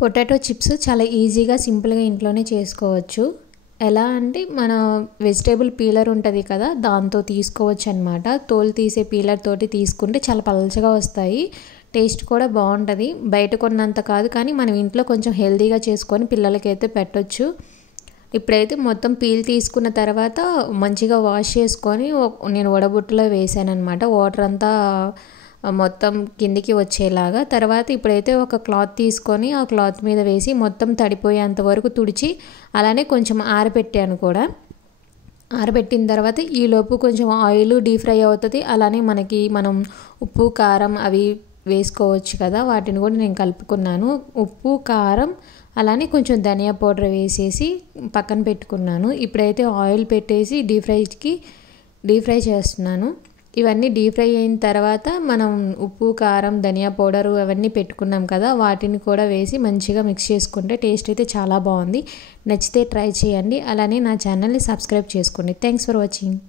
Potato chips చాలా ఈజీగా సింపుల్గా ఇంట్లోనే చేసుకోవచ్చు. ఎలా అంటే మన వెజిటేబుల్ పీలర్ ఉంటుంది కదా, దాంతో తీసుకోవచ్చు అనమాట. తోలు తీసే పీలర్ తోటి తీసుకుంటే చాలా పలచగా వస్తాయి. టేస్ట్ కూడా బాగుంటుంది. బయట కొన్నంత కాదు, కానీ మనం ఇంట్లో కొంచెం హెల్తీగా చేసుకొని పిల్లలకైతే పెట్టొచ్చు. ఇప్పుడైతే మొత్తం పీల్ తీసుకున్న తర్వాత మంచిగా వాష్ చేసుకొని నేను వడబుట్టలో వేసాను అనమాట. వాటర్ అంతా మొత్తం కిందికి వచ్చేలాగా. తర్వాత ఇప్పుడైతే ఒక క్లాత్ తీసుకొని ఆ క్లాత్ మీద వేసి మొత్తం తడిపోయేంత వరకు తుడిచి అలానే కొంచెం ఆరబెట్టాను కూడా. ఆరబెట్టిన తర్వాత ఈలోపు కొంచెం ఆయిల్ డీప్ ఫ్రై అవుతుంది. అలానే మనం ఉప్పు కారం అవి వేసుకోవచ్చు కదా, వాటిని కూడా నేను కలుపుకున్నాను. ఉప్పు కారం అలానే కొంచెం ధనియా పౌడర్ వేసేసి పక్కన పెట్టుకున్నాను. ఇప్పుడైతే ఆయిల్ పెట్టేసి డీప్ ఫ్రై చేస్తున్నాను. ఇవన్నీ డీప్ ఫ్రై అయిన తర్వాత మనం ఉప్పు కారం ధనియా పౌడరు అవన్నీ పెట్టుకున్నాం కదా, వాటిని కూడా వేసి మంచిగా మిక్స్ చేసుకుంటే టేస్ట్ అయితే చాలా బాగుంది. నచ్చితే ట్రై చేయండి. అలానే నా ఛానల్ని సబ్స్క్రైబ్ చేసుకోండి. Thanks for watching.